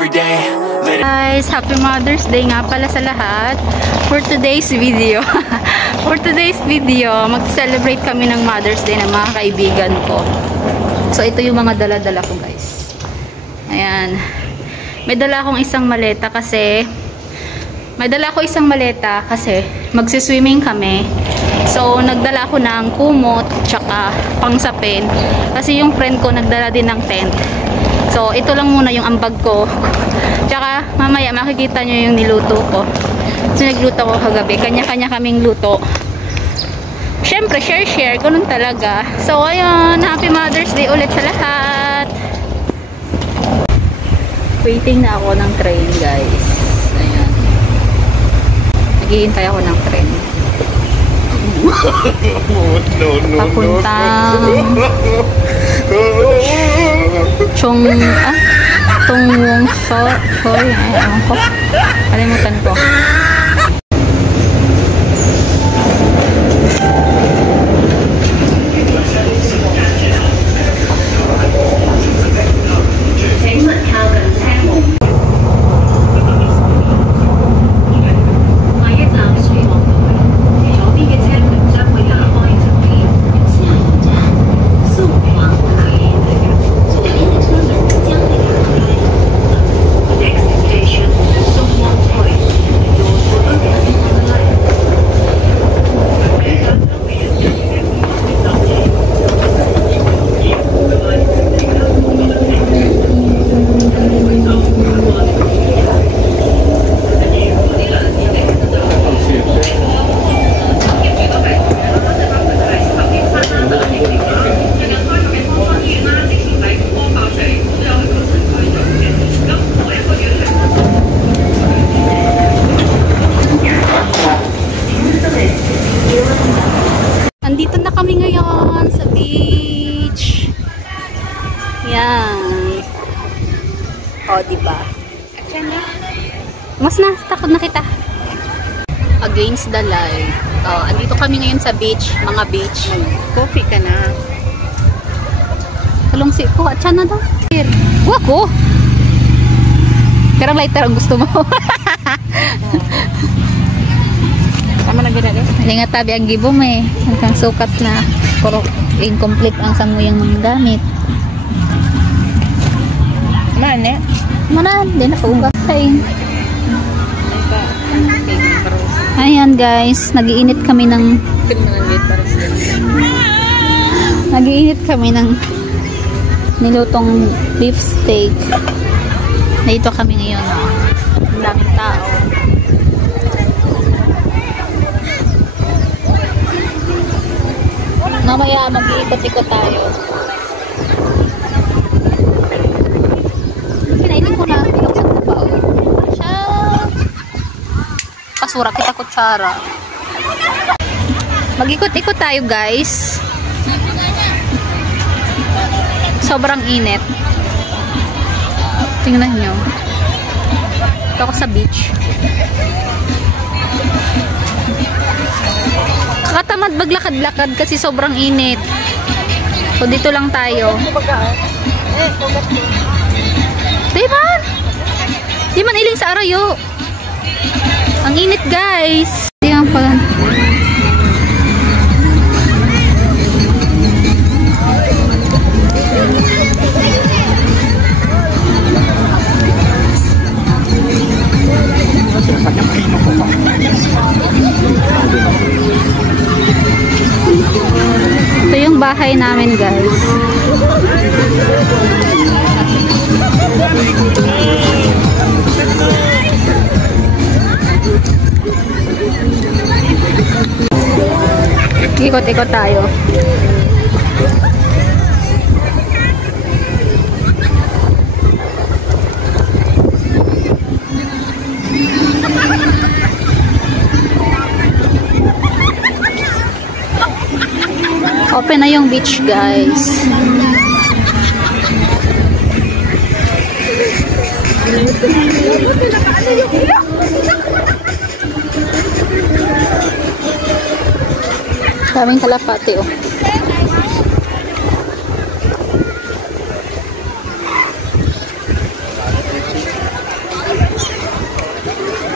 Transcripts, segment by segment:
every day. Guys, happy Mother's Day nga pala sa lahat. For today's video, mag-celebrate kami ng Mother's Day ng mga kaibigan ko. So, ito yung mga dala-dala ko, guys. Ayan. May dala akong isang maleta kasi magsiswimming kami. So, nagdala ako ng kumot tsaka pangsapin. Kasi yung friend ko nagdala din ng tent. So, ito lang muna yung ambag ko. Tsaka, mamaya makikita nyo yung niluto ko. So, nagluto ko kagabi. Kanya-kanya kaming luto. Siyempre, share. Ganun talaga. So, ayun. Happy Mother's Day ulit sa lahat. Waiting na ako ng train, guys. Ayan. Naghihintay ako ng train. Papuntang Tungwong Shoy. Ewan ko. Kalimutan ko. Andito na kami ngayon sa beach. Yan. O, diba? Mas na, takot na kita. Against the light. O, andito kami ngayon sa beach. Mga beach. Coffee ka na. Talong si ko. Atyan na daw. Wako! Karang lighter ang gusto mo. Tama na gano'n. Lingat tabi ang gibom eh. Hanggang sukat na incomplete ang samuyang mga gamit. Mana? Mana, di na kaugat kain. Ayan guys, nagiinit kami ng nilutong beef steak. Dito kami ngayon. Ang daming tao. Mamaya mag-iikot-ikot tayo. Kinainin ko na pinuksan ko pa. Siya. Kasura kita kutsara. Mag-ikot-ikot tayo guys. Sobrang init. Tingnan nyo. Ito ako sa beach. Kakatamad maglakad-lakad kasi sobrang init. So dito lang tayo. Di man iling sa arayo. Ang init guys. Diyan pala. Ito yung bahay namin guys. Ikot-ikot tayo. Open na yung beach guys. Daming kalapati oh.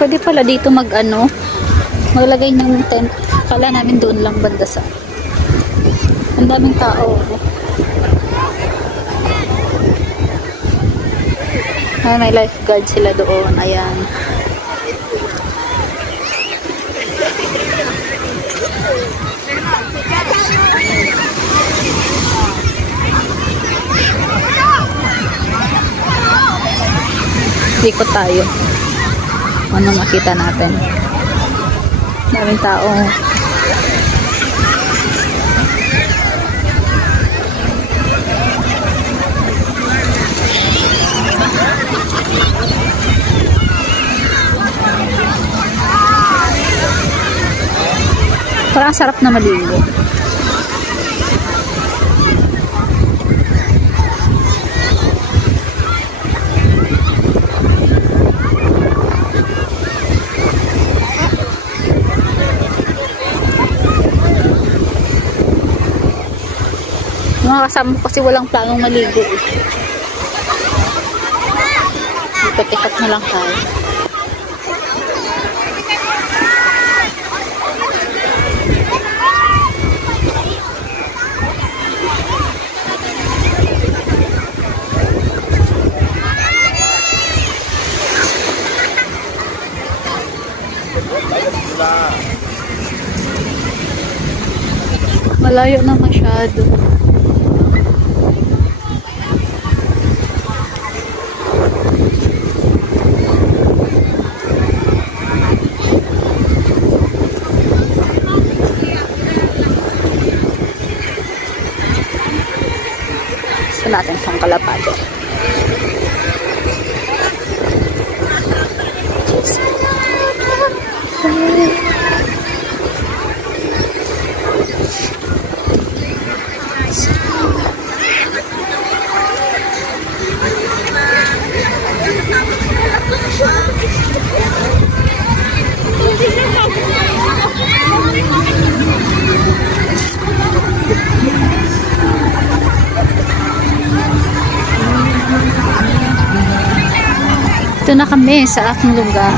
Pwede pala dito maglagay ng tent. Kala namin doon lang banda sa. Ang daming tao. May lifeguard sila doon. Ayan. Ikot tayo. Ano makita natin? Daming tao. Parang sarap na maligo. Mga kasama ko kasi walang planong maligo. Ikot-ikot na lang tayo. Malayo na masyado. Gusto natin pang kalapado. Ito na kami sa aking lugar.